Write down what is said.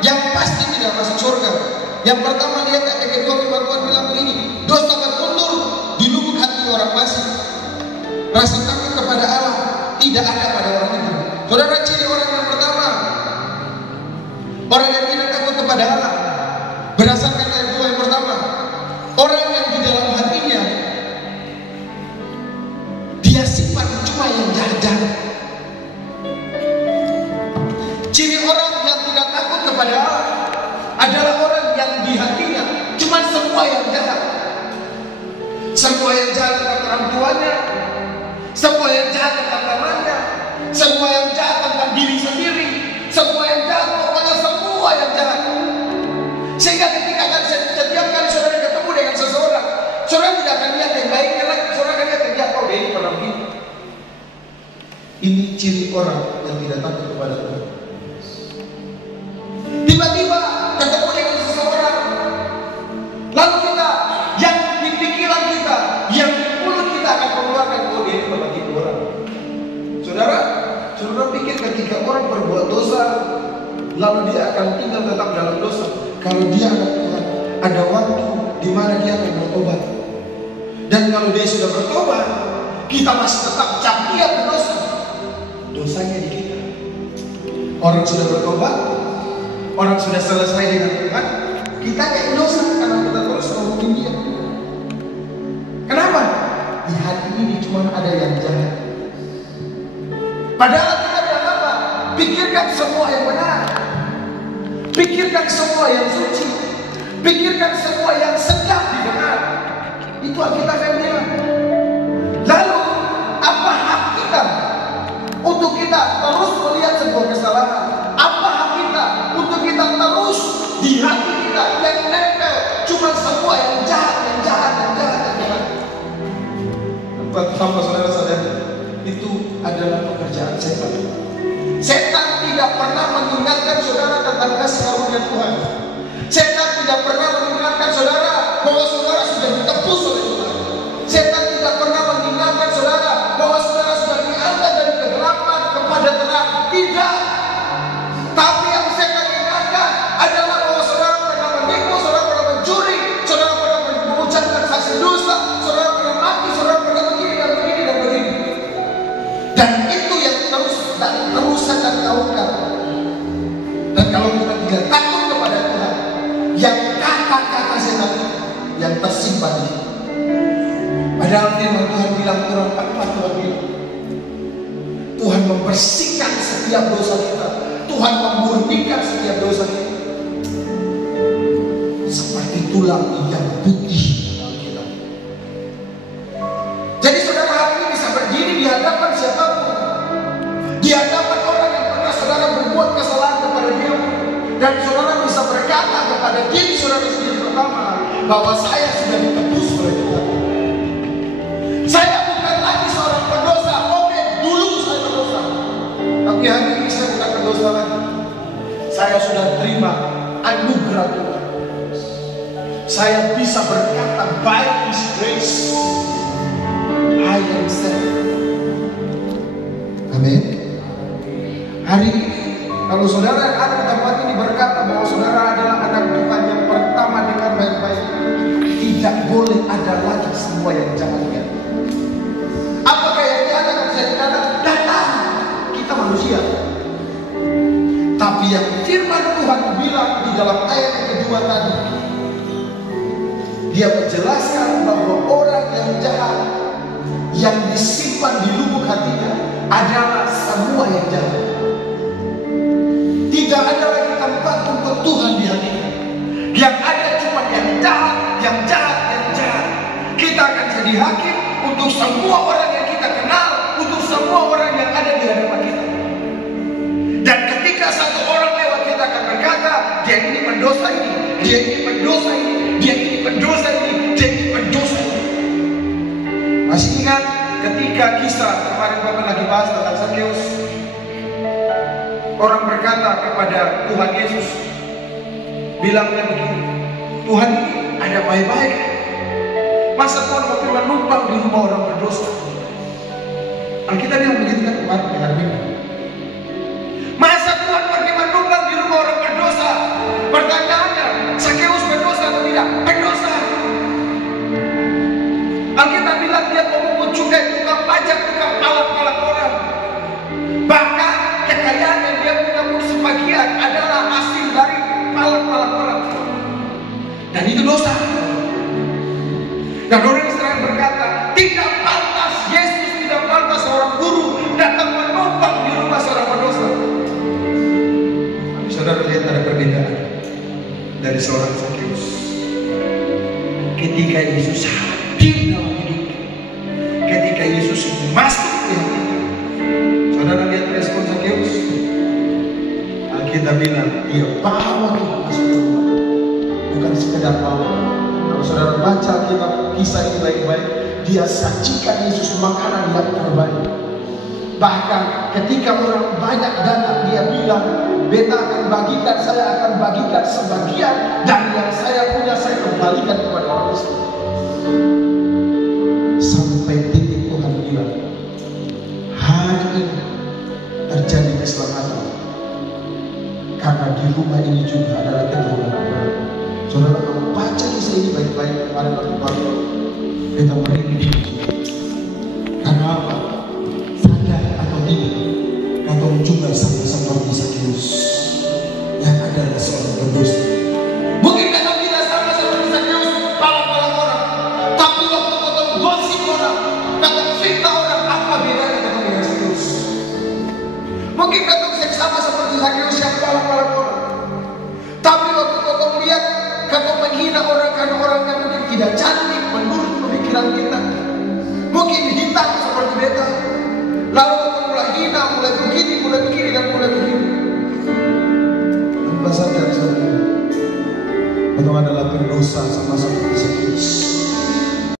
yang pasti tidak masuk surga. Yang pertama, lihat ayat kedua, firman Tuhan bilang begini, dosa berkuntur di lubuk hati orang fasik. Rasa takut kepada Allah tidak ada pada orang itu. Saudara, ciri orang yang pertama, orang yang tidak takut kepada Allah, berdasarkan ayat 2 yang pertama, orang yang di dalam hatinya dia simpan cuma yang jahat-jahat. Ciri orang yang tidak takut kepada Allah adalah orang yang di hatinya cuma semua yang jahat. Semua yang jahat tentang orang tuanya, semua yang jahat tentang temannya, semua yang jahat tentang diri sendiri, semua yang jahat, pokoknya semua yang jahat. Sehingga ketika setiap kali saudara ketemu dengan seseorang, saudara tidak akan lihat yang baiknya lagi, saudara akan lihat yang jahat. Oh, dia ini pernah begini. Ini ciri orang yang tidak takut kepada Tuhan. Tiba-tiba ketemu dengan seseorang, lalu kita, yang di pikiran kita, yang di mulut kita akan mengeluarkan, oh dia ini pernah begitu orang. Saudara pikir ketika orang berbuat dosa, lalu dia akan tinggal tetap dalam dosa. Kalau dia anak Tuhan, ada waktu di mana dia akan bertobat. Dan kalau dia sudah bertobat, kita masih tetap campur berdosa. Dosanya di kita. Orang sudah bertobat, orang sudah selesai dengan Tuhan, kita kayak dosa karena kita terus ngomongin dia. Kenapa? Di hati ini cuma ada yang jahat. Padahal kita bilang apa? Pikirkan semua yang benar, pikirkan semua yang suci, pikirkan semua yang sedap didengar. Itu Alkitab yang bilang. Lalu apa hak kita untuk kita terus melihat sebuah kesalahan? Apa hak kita untuk kita terus di hati kita yang nempel cuma semua yang jahat, yang jahat, yang jahat, yang jahat? Tanpa saudara sadar, itu adalah pekerjaan setan. Setan tidak pernah mengingatkan saudara tentang kasih karunia Tuhan. Setan tidak pernah mengingatkan saudara bahwa saudara sudah ditebus oleh Tuhan. Setan tidak pernah mengingatkan saudara bahwa saudara sudah diangkat dari kegelapan kepada terang. Tidak. Tapi yang setan ingatkan adalah bahwa saudara pernah menipu, saudara pernah mencuri, saudara pernah mengucapkan saksi dosa, saudara pernah mati, saudara pernah begini dan begini dan begini. Dan itu yang terus akan gaungkan. Dan kalau kita tidak takut kepada Tuhan, yang kata-kata setan yang tersimpan di kita. Padahal firman Tuhan bilang, Tuhan bilang, Tuhan membersihkan setiap dosa kita, Tuhan memurnikan setiap dosa kita seperti tulang yang putih. Jadi saudara hari ini bisa berdiri di hadapan siapapun, di hadapan orang yang pernah saudara berbuat kesalahan kepada dia, dan saudara bisa berkata kepada diri saudara sendiri pertama bahwa saya sudah ditebus oleh Tuhan. Saya bukan lagi seorang pendosa. Oke, dulu saya berdosa, tapi hari ini saya bukan pendosa lagi. Saya sudah terima anugerah Tuhan. Saya bisa berkata, by His grace I am saved. Amin. Hari ini kalau saudara yang ada di tempat ini berkata bahwa saudara adalah anak Tuhan yang pertama, dengar baik-baik, tidak boleh ada lagi semua yang jahat-jahat. Apakah yang jahat akan bisa datang? Kita manusia. Tapi yang firman Tuhan bilang di dalam ayat yang kedua tadi, dia menjelaskan bahwa orang yang jahat yang disimpan di lubuk hatinya adalah semua yang jahat. Tidak ada lagi tempat untuk Tuhan di hatinya. Yang ada cuma yang jahat, yang jahat, yang jahat. Kita akan jadi hakim untuk semua orang yang kita kenal, untuk semua orang yang ada di hadapan kita. Dan ketika satu orang lewat, kita akan berkata, dia ini pendosa ini, dia ini pendosa ini, dia ini pendosa ini, dia ini pendosa ini. Masih ingat ketika kisah kemarin Bapak lagi bahas tentang Zakheus? Orang berkata kepada Tuhan Yesus, bilangnya begini, Tuhan ini ada baik-baik, masa Tuhan waktu numpang di rumah orang berdosa? Alkitab bilang begitu kan kemarin dengan Minggu. Masa Tuhan pergi menumpang di rumah orang berdosa? saudara lihat ada perbedaan dari seorang Zakheus. Ketika Yesus hadir dalam hidup, ketika Yesus masuk ke hati, saudara lihat respon Zakheus. Alkitab bilang dia bawa Tuhan masuk ke rumah, bukan sekedar bawa. Kalau saudara baca kisah ini baik-baik, dia sajikan Yesus makanan yang terbaik. Bahkan ketika orang banyak datang, dia bilang, beta akan bagikan, saya akan bagikan sebagian dari yang saya punya, saya kembalikan kepada orang miskin. Sampai titik Tuhan bilang, hari ini terjadi keselamatan karena di rumah ini juga adalah keturunan Abraham. Saudara kalau baca kisah ini baik-baik, pada waktu baru kita merinding. Karena apa? Sadar atau tidak, kata juga sama seperti Zakheus yang adalah seorang berdosa. Mungkin kata tidak sama seperti Zakheus, palang-palang orang, tapi waktu kata gosip orang, kata fitnah orang, apa bedanya kata dengan Zakheus? Mungkin kata sama seperti Zakheus yang palang-palang orang, tapi waktu kata melihat, kata menghina orang karena orangnya mungkin tidak cantik menurut pemikiran kita, mungkin hitam seperti beta, lalu kata mulai hina, mulai begini dan mulai begini. Tanpa sadar saudara, itu adalah berdosa sama-sama